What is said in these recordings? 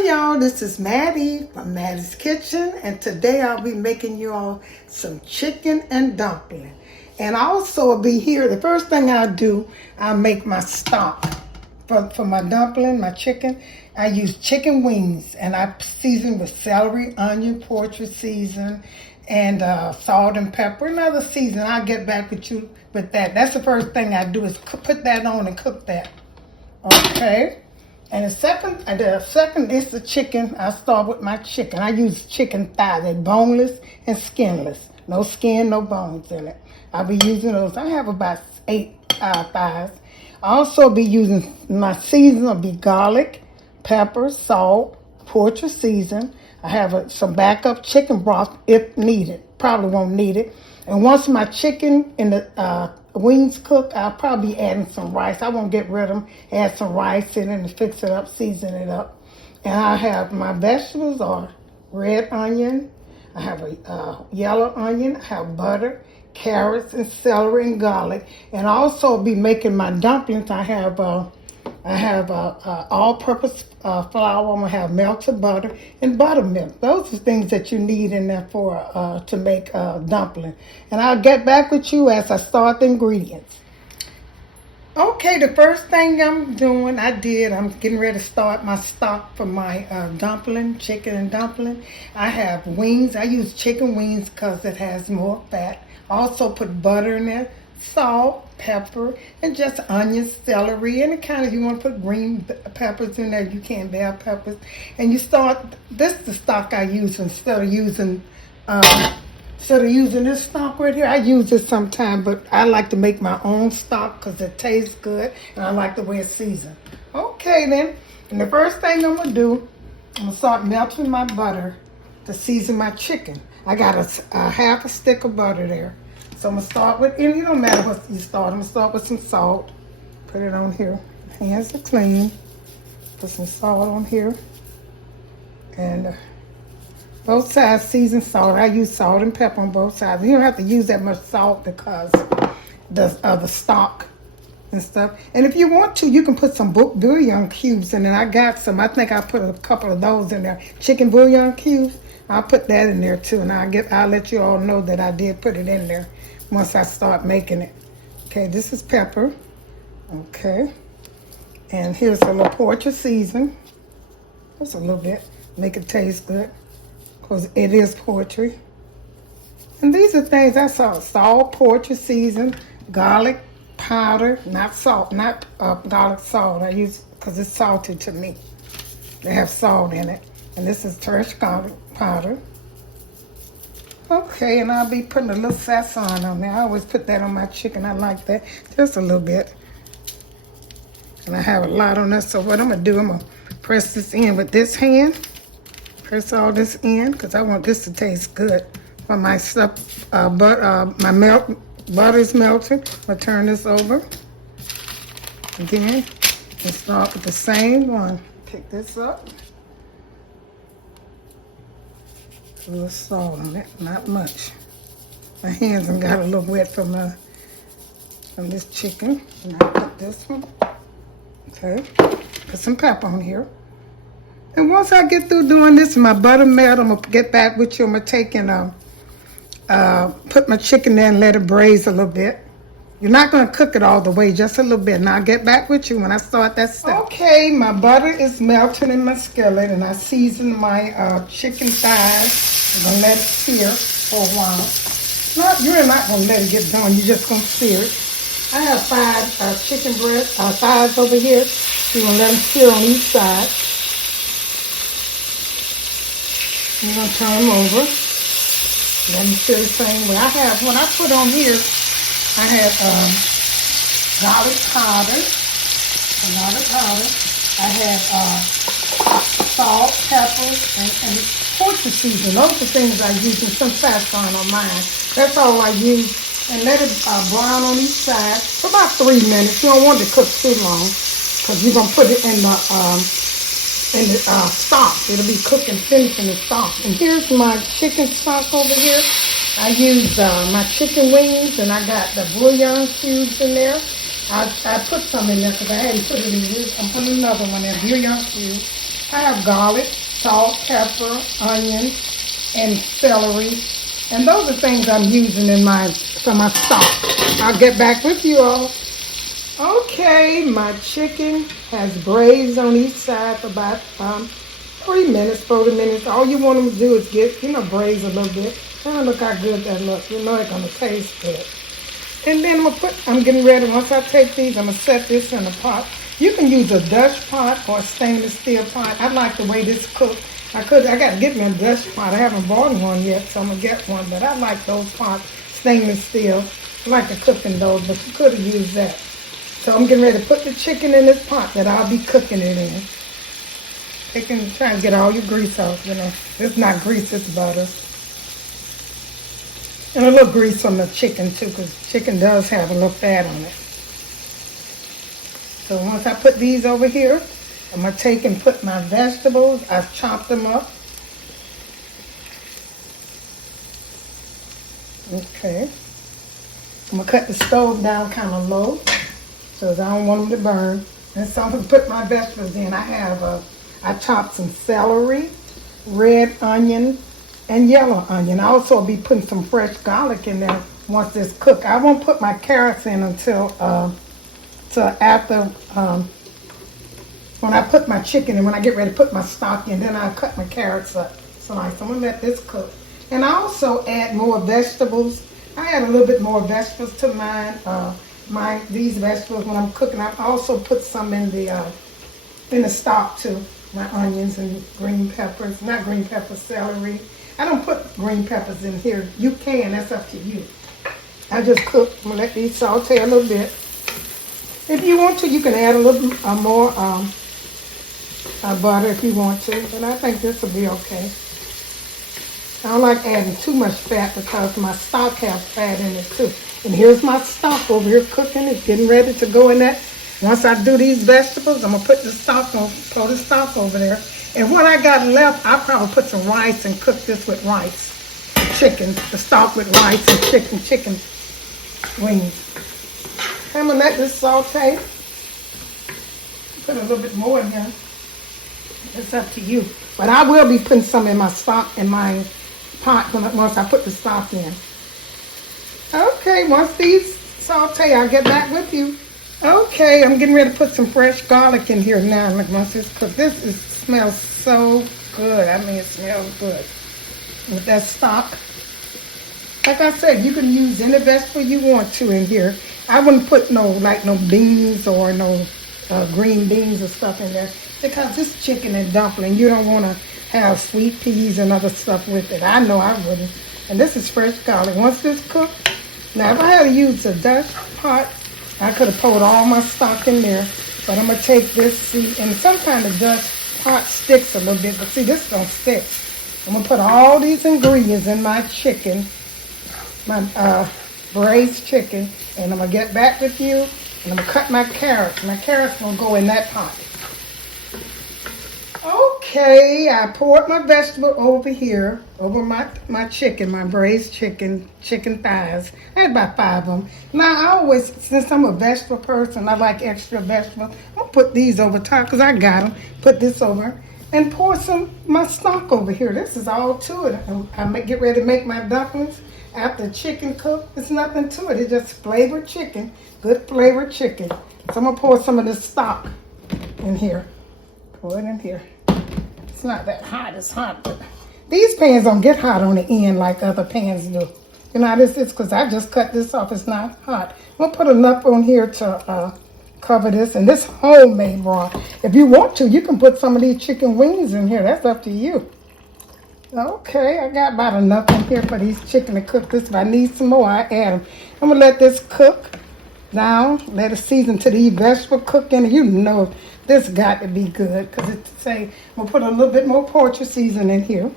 Hi y'all, this is Mattie from Mattie's Kitchen, and today I'll be making you all some chicken and dumpling. And also I'll be here, the first thing I'll do, I'll make my stock for my dumpling, my chicken. I use chicken wings and I season with celery, onion, poultry season, and salt and pepper, and other season. I'll get back with you with that. That's the first thing I do is put that on and cook that. Okay. And the second is the chicken. I start with my chicken. I use chicken thighs. They're boneless and skinless. No skin, no bones in it. I'll be using those. I have about 8 thighs. I also be using my season will be garlic, pepper, salt, poultry season. I have some backup chicken broth if needed. Probably won't need it. And once my chicken and the wings cook, I'll probably be adding some rice. I won't get rid of them. Add some rice in it and fix it up, season it up. And I have my vegetables are red onion. I have a yellow onion. I have butter, carrots, and celery and garlic. And also be making my dumplings. I have all-purpose flour. I'm gonna have melted butter and buttermilk. Those are things that you need in there for to make dumpling. And I'll get back with you as I start the ingredients. Okay, the first thing I'm doing, I'm getting ready to start my stock for my dumpling, chicken and dumpling. I have wings. I use chicken wings because it has more fat. I also put butter in there, salt, pepper, and just onions, celery, and you want to put green peppers in there. You can, bell peppers. And you start, this is the stock I use instead of using this stock right here. I use this sometimes, but I like to make my own stock because it tastes good, and I like the way it's seasoned. Okay then, and the first thing I'm going to do, I'm going to start melting my butter to season my chicken. I got a half a stick of butter there. So I'm going to start with, and it don't matter what you start. I'm going to start with some salt. Put it on here. Hands are clean. Put some salt on here. And both sides seasoned salt. I use salt and pepper on both sides. You don't have to use that much salt because the stock and stuff. And if you want to, you can put some bouillon cubes in it. I got some. I think I put a couple of those in there. Chicken bouillon cubes. I'll put that in there too. And I'll let you all know that I did put it in there once I start making it. Okay, this is pepper. Okay. And here's a little poultry season. Just a little bit. Make it taste good. Because it is poultry. And these are things I saw. Salt, poultry season, garlic powder, not salt, not garlic salt. I use because it's salty to me. They have salt in it. And this is fresh garlic powder. Okay, and I'll be putting a little Sazon on there. I always put that on my chicken. I like that. Just a little bit. And I have a lot on there. So what I'm going to do, I'm going to press this in with this hand. Press all this in because I want this to taste good. For my stuff, my butter's melted. I'm going to turn this over. Again, and start with the same one. Pick this up. A little salt on it, not much. My hands have got a little wet from this chicken. And I'll put this one. Okay, put some pepper on here. And once I get through doing this, my butter melt, I'm gonna get back with you. I'm gonna take and put my chicken there and let it braise a little bit. You're not gonna cook it all the way, just a little bit. And I'll get back with you when I start that step. Okay, my butter is melting in my skillet, and I seasoned my chicken thighs. I'm gonna let it sear for a while. You're not gonna let it get done. You're just gonna sear it. I have 5 chicken breast thighs over here. You're gonna let them sear on each side. You're gonna turn them over. Let them sear the same way. What I put on here, I have garlic powder. I have salt, pepper, and poultry season. Those are things I use, and some Sazon on mine. That's all I use. And let it brown on each side for about 3 minutes. You don't want it to cook too long because you're gonna put it in the stock. It'll be cooking, finishing the stock. And here's my chicken stock over here. I use my chicken wings, and I got the bouillon cubes in there. I put some in there because I hadn't put it in this. I'm putting another one in, bouillon cubes. I have garlic, salt, pepper, onion, and celery. And those are things I'm using in for my stock. I'll get back with you all. Okay, my chicken has braised on each side for about 3 minutes, 40 minutes. All you want them to do is braise a little bit. Now look how good that looks. You know it's gonna taste good. And then I'm getting ready. Once I take these, I'm gonna set this in a pot. You can use a Dutch pot or a stainless steel pot. I like the way this cooks. I got to get me a Dutch pot. I haven't bought one yet, so I'm gonna get one. But I like those pots, stainless steel. I like to cook in those, but you could have used that. So I'm getting ready to put the chicken in this pot that I'll be cooking it in. Try and get all your grease off, It's not grease, it's butter. And a little grease on the chicken too, because chicken does have a little fat on it. So once I put these over here, I'm going to take and put my vegetables. I've chopped them up. Okay. I'm going to cut the stove down kind of low, so I don't want them to burn. And so I'm going to put my vegetables in. I chopped some celery, red onion, and yellow onion. I also will be putting some fresh garlic in there once this cooked. I won't put my carrots in until after when I put my chicken in, when I get ready to put my stock in, then I'll cut my carrots up. So I'm going to let this cook. And I also add more vegetables. I add a little bit more vegetables to these vegetables when I'm cooking. I also put some in the stock too. My onions and green peppers, not green peppers, celery. I don't put green peppers in here. You can, that's up to you. I just cook. I'm gonna let these saute a little bit. If you want to, you can add a little more butter if you want to, but I think this will be okay. I don't like adding too much fat because my stock has fat in it too. And here's my stock over here cooking. It's getting ready to go in that. Once I do these vegetables, I'm going to put the stock over there. And what I got left, I'll probably put some rice and cook this with rice. Chicken, the stock with rice and chicken wings. I'm going to let this saute. Put a little bit more in here. It's up to you. But I will be putting some in my stock, in my pot, once I put the stock in. Okay, once these saute, I'll get back with you. Okay, I'm getting ready to put some fresh garlic in here now. Look, once this cooks, smells so good. I mean, it smells good with that stock. Like I said, you can use any vegetable you want to in here. I wouldn't put no beans or no green beans or stuff in there because this chicken and dumpling, you don't want to have sweet peas and other stuff with it. I know I wouldn't. And this is fresh garlic. Once this cooks, now if I had to use a Dutch pot, I could have poured all my stock in there, but I'm going to take this, and sometimes the Dutch pot sticks a little bit, but see, this don't stick. I'm going to put all these ingredients in my chicken, my braised chicken, and I'm going to get back with you, and I'm going to cut my carrots. My carrots will go in that pot. Okay, I poured my vegetable over here, over my chicken, my braised chicken thighs. I had about 5 of them. Now, since I'm a vegetable person, I like extra vegetables. I'm going to put these over top because I got them. Put this over and pour my stock over here. This is all to it. I get ready to make my dumplings. After the chicken cooked, it's nothing to it. It's just flavored chicken, good flavored chicken. So I'm going to pour some of this stock in here. Pour it in here. It's not that hot, it's hot, but these pans don't get hot on the end like other pans do. You know, this is because I just cut this off, it's not hot. I'm gonna put enough on here to cover this, and this homemade broth. If you want to, you can put some of these chicken wings in here, that's up to you. Okay, I got about enough in here for these chicken to cook this. If I need some more, I add them. I'm gonna let this cook down, let it season to these vegetables cook in it. You know this got to be good because I'm gonna put a little bit more poultry seasoning in here,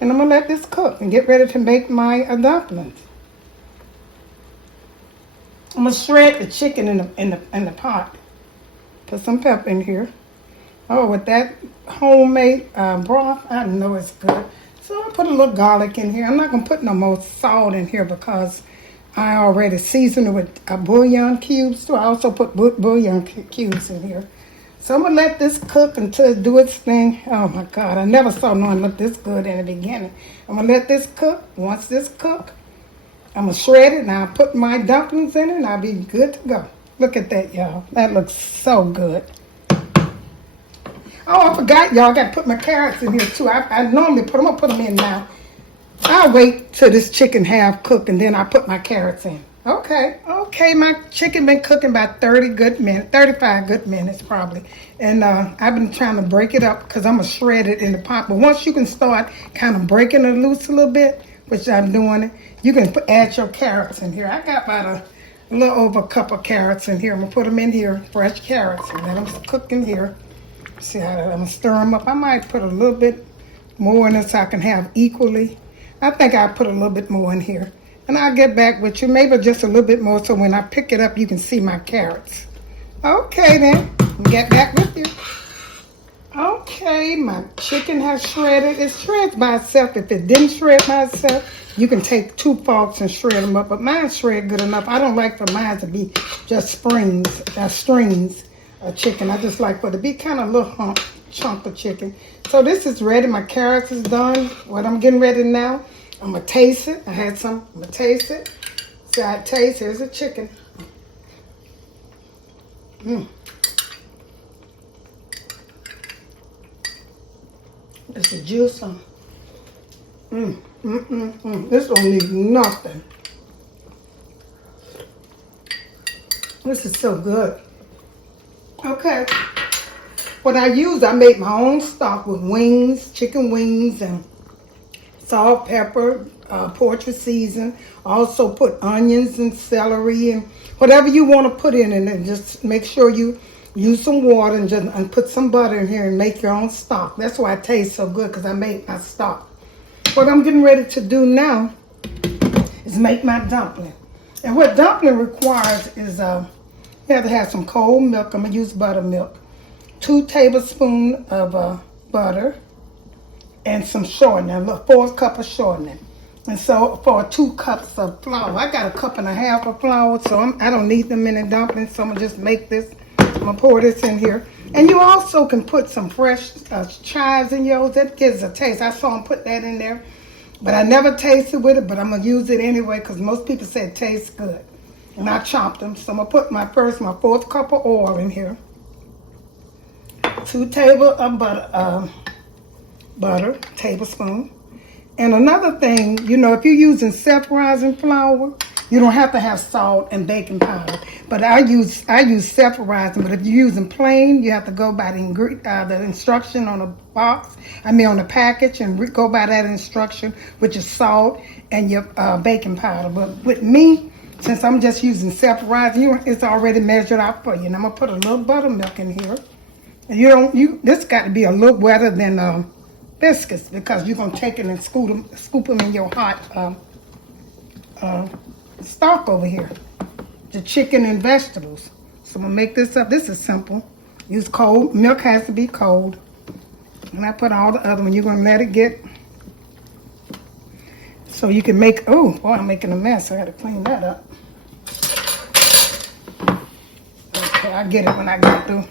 and I'm gonna let this cook and get ready to make my dumplings. I'm gonna shred the chicken in the pot. Put some pepper in here. Oh, with that homemade broth, I know it's good. So I'll put a little garlic in here. I'm not gonna put no more salt in here because I already seasoned it with bouillon cubes too. I also put bouillon cubes in here. So I'm going to let this cook until it do its thing. Oh my God, I never saw no one look this good in the beginning. I'm going to let this cook. Once this cook, I'm going to shred it and I'll put my dumplings in it and I'll be good to go. Look at that, y'all. That looks so good. Oh, I forgot, y'all. I got to put my carrots in here too. I normally put them, I'm going to put them in now. I'll wait till this chicken half cooked and then I put my carrots in. Okay, my chicken been cooking about 35 good minutes probably. And I've been trying to break it up because I'm going to shred it in the pot. But once you can start kind of breaking it loose a little bit, which I'm doing it, you can add your carrots in here. I got about a little over a cup of carrots in here. I'm going to put them in here, fresh carrots, and let them cook in here. See how I'm going to stir them up. I might put a little bit more in it so I can have equally. I think I'll put a little bit more in here. And I'll get back with you, maybe just a little bit more so when I pick it up, you can see my carrots. Okay then, I'll get back with you. Okay, my chicken has shredded. It shreds by itself. If it didn't shred by itself, you can take 2 forks and shred them up. But mine shred good enough. I don't like for mine to be just strings of chicken. I just like for it to be kind of a little chunk of chicken. So this is ready. My carrots is done. What I'm getting ready now, I'm going to taste it. I'm going to taste it. See how it tastes. Here's the chicken. It's the juice on. This don't need nothing. This is so good. Okay. What I made my own stock with wings, chicken wings, and salt, pepper, Poultry season. Also put onions and celery and whatever you want to put in it. And just make sure you use some water and put some butter in here and make your own stock. That's why it tastes so good, because I made my stock. What I'm getting ready to do now is make my dumpling. And what dumpling requires is you have to have some cold milk. I'm going to use buttermilk. 2 tablespoons of butter and some shortening, a 4 cup of shortening. And so for 2 cups of flour, I got 1.5 cups of flour, so I don't need them in the dumplings, so I'm going to just make this. I'm going to pour this in here. And you also can put some fresh chives in yours. That gives a taste. I saw them put that in there, but I never tasted with it, but I'm going to use it anyway because most people say it tastes good. And I chopped them, so I'm going to put my 4th cup of oil in here. 2 tablespoons of butter, tablespoon. And another thing, you know, if you're using self-rising flour, you don't have to have salt and baking powder. But I use self-rising. But if you're using plain, you have to go by the instruction on the box. on the package, and go by that instruction, which is salt and your baking powder. But with me, since I'm just using self-rising, it's already measured out for you. And I'm gonna put a little buttermilk in here. And this got to be a little wetter than biscuits, because you're gonna take it and scoop them in your hot stock over here, the chicken and vegetables. So I'm gonna make this up. This is simple. Use cold milk, has to be cold. And I put all the other one. You're gonna let it get so you can make. Oh boy, I'm making a mess. I gotta clean that up. Okay, I get it when I get through.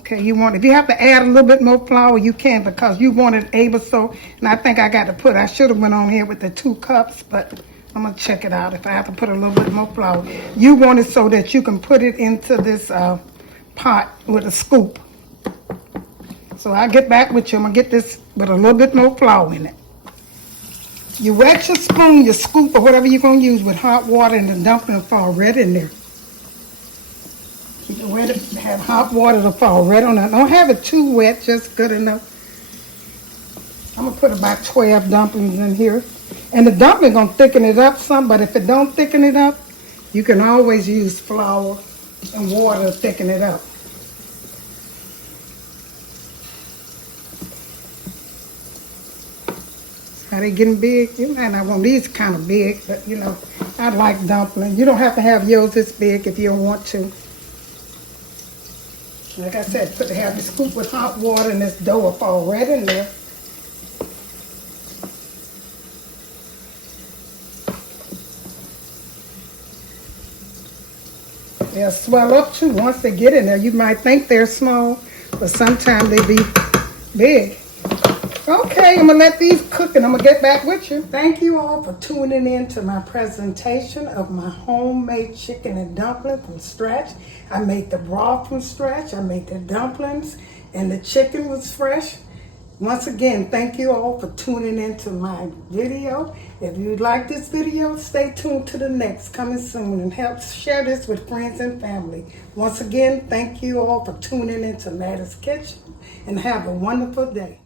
Okay, if you have to add a little bit more flour, you can, because you want it able so. And I think I got to I should have went on here with the 2 cups, but I'm going to check it out if I have to put a little bit more flour. You want it so that you can put it into this pot with a scoop. So I'll get back with you. I'm going to get this with a little bit more flour in it. You wet your spoon, your scoop, or whatever you're going to use with hot water, and the dumpling will fall right in there. Keep it wet, have hot water to fall right on it. Don't have it too wet, just good enough. I'm going to put about 12 dumplings in here. And the dumpling going to thicken it up some, but if it don't thicken it up, you can always use flour and water to thicken it up. Are they getting big? You might not want these kind of big, but I like dumpling. You don't have to have yours this big if you don't want to. Like I said, have the scoop with hot water, and this dough will fall right in there. They'll swell up too once they get in there. You might think they're small, but sometimes they be big. Okay, I'm gonna let these cook and I'm gonna get back with you. Thank you all for tuning in to my presentation of my homemade chicken and dumpling from scratch. I made the broth from scratch. I made the dumplings and the chicken was fresh. Once again, thank you all for tuning into my video. If you like this video, stay tuned to the next coming soon and help share this with friends and family. Once again, thank you all for tuning into Mattie's Kitchen and have a wonderful day.